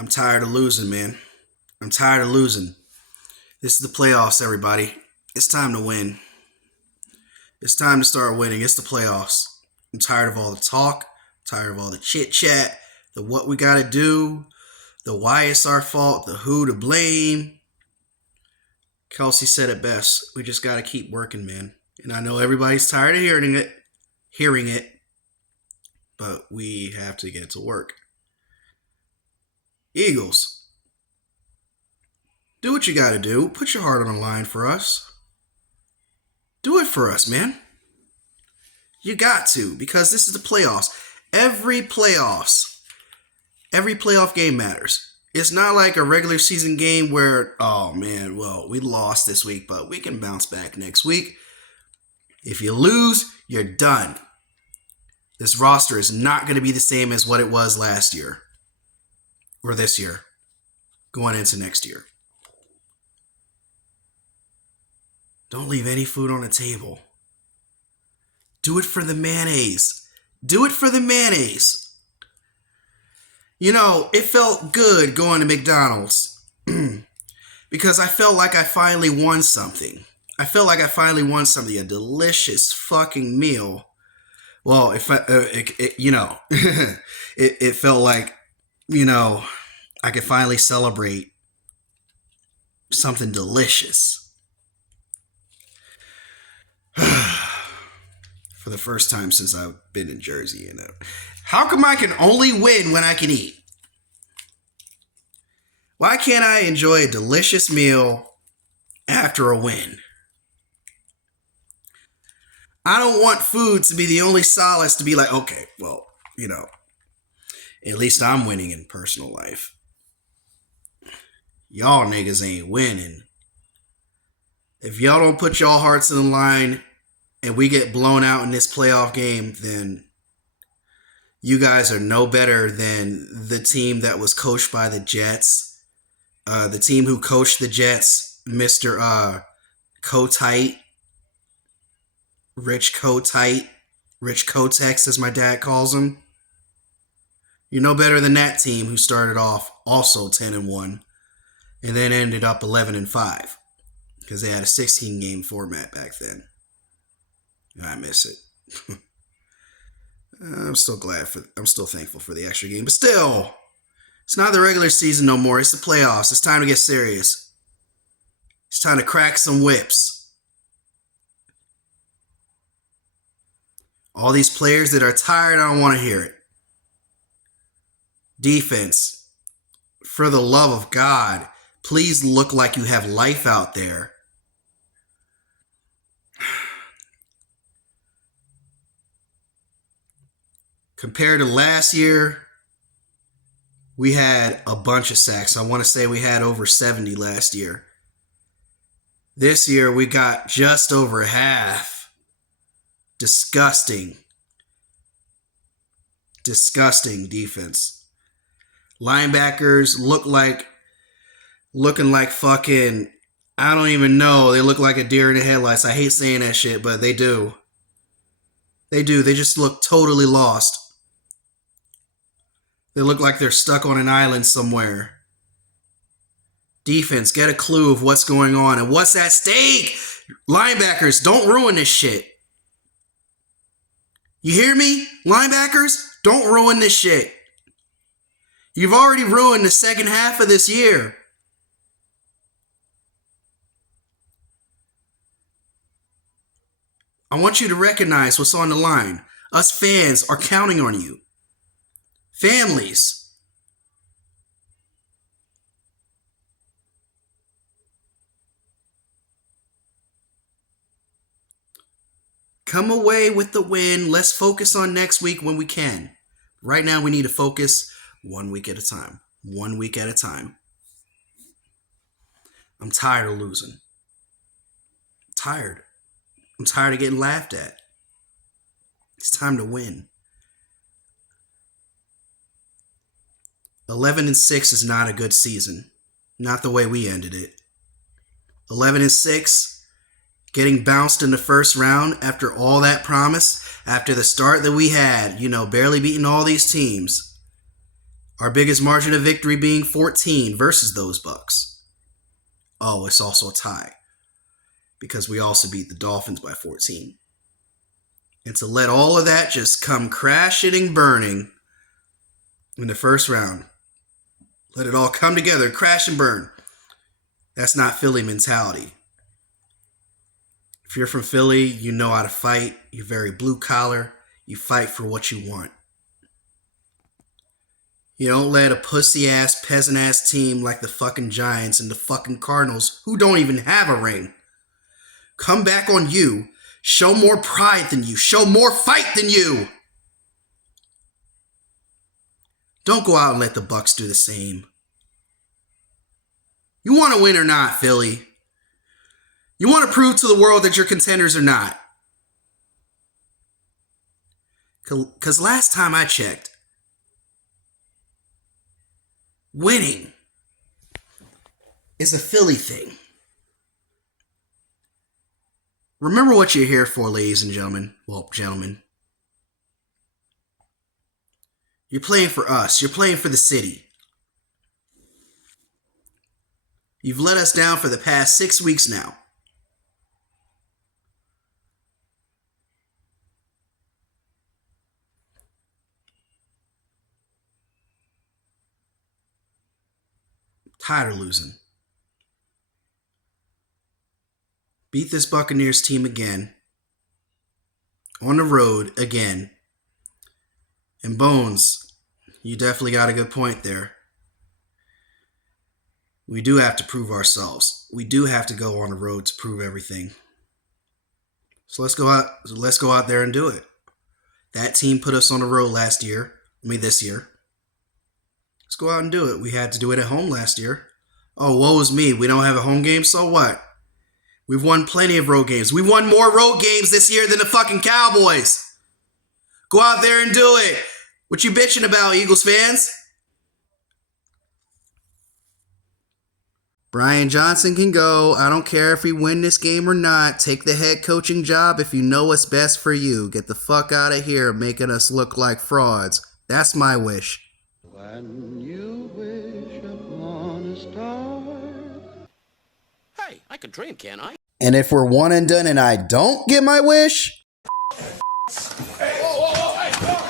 I'm tired of losing, man. I'm tired of losing. This is the playoffs, everybody. It's time to win. It's time to start winning. It's the playoffs. I'm tired of all the talk. I'm tired of all the chit chat. The what we got to do. The why it's our fault. The who to blame. Kelsey said it best. We just got to keep working, man. And I know everybody's tired of hearing it, but we have to get to work. Eagles, do what you got to do. Put your heart on the line for us. Do it for us, man. You got to, because this is the playoffs. Every playoff game matters. It's not like a regular season game where, oh man, well, we lost this week, but we can bounce back next week. If you lose, you're done. This roster is not going to be the same as what it was last year or this year going into next year. Don't leave any food on the table. Do it for the mayonnaise. Do it for the mayonnaise. You know, it felt good going to McDonald's because I felt like I finally won something. A delicious fucking meal. Well, it felt like, I could finally celebrate something delicious. For the first time since I've been in Jersey, How come I can only win when I can eat? Why can't I enjoy a delicious meal after a win? I don't want food to be the only solace to be like, okay, well, at least I'm winning in personal life. Y'all niggas ain't winning. If y'all don't put y'all hearts in the line and we get blown out in this playoff game, then you guys are no better than the team that was coached by the Jets. The team who coached the Jets, Mr. Kotite. Rich Kotex, as my dad calls him. You're no better than that team who started off also 10-1 and then ended up 11-5 because they had a 16-game format back then. And I miss it. I'm still thankful for the extra game, but still, it's not the regular season no more. It's the playoffs. It's time to get serious. It's time to crack some whips. All these players that are tired, I don't want to hear it. Defense, for the love of God, please look like you have life out there. Compared to last year, we had a bunch of sacks. I want to say we had over 70 last year. This year, we got just over half. Disgusting defense. Linebackers looking like fucking, I don't even know. They look like a deer in the headlights. I hate saying that shit, but they do. They do. They just look totally lost. They look like they're stuck on an island somewhere. Defense, get a clue of what's going on and what's at stake. Linebackers, don't ruin this shit. You hear me? Linebackers, don't ruin this shit. You've already ruined the second half of this year. I want you to recognize what's on the line. Us fans are counting on you. Families. Come away with the win. Let's focus on next week when we can. Right now, we need to focus 1 week at a time. 1 week at a time. I'm tired of losing. I'm tired of getting laughed at. It's time to win. 11-6 is not a good season. Not the way we ended it. 11-6. Getting bounced in the first round after all that promise, after the start that we had, barely beating all these teams. Our biggest margin of victory being 14 versus those Bucks. Oh, it's also a tie because we also beat the Dolphins by 14. And to let all of that just come crashing and burning in the first round, let it all come together, crash and burn. That's not Philly mentality. If you're from Philly, you know how to fight. You're very blue collar. You fight for what you want. You don't let a pussy-ass, peasant-ass team like the fucking Giants and the fucking Cardinals, who don't even have a ring, come back on you, show more pride than you, show more fight than you. Don't go out and let the Bucks do the same. You want to win or not, Philly? You want to prove to the world that you're contenders or not? Because last time I checked, winning is a Philly thing. Remember what you're here for, ladies and gentlemen. Well, gentlemen. You're playing for us. You're playing for the city. You've let us down for the past 6 weeks now. Tired of losing. Beat this Buccaneers team again. On the road again. And Bones, you definitely got a good point there. We do have to prove ourselves. We do have to go on the road to prove everything. So let's go out there and do it. That team put us on the road this year. Let's go out and do it. We had to do it at home last year. Oh, woe is me. We don't have a home game, so what? We've won plenty of road games. We won more road games this year than the fucking Cowboys. Go out there and do it. What you bitching about, Eagles fans? Brian Johnson can go. I don't care if we win this game or not. Take the head coaching job if you know what's best for you. Get the fuck out of here making us look like frauds. That's my wish. When you wish upon a star. Hey, I could dream, can't I? And if we're one and done and I don't get my wish... Hey, whoa, hey, whoa.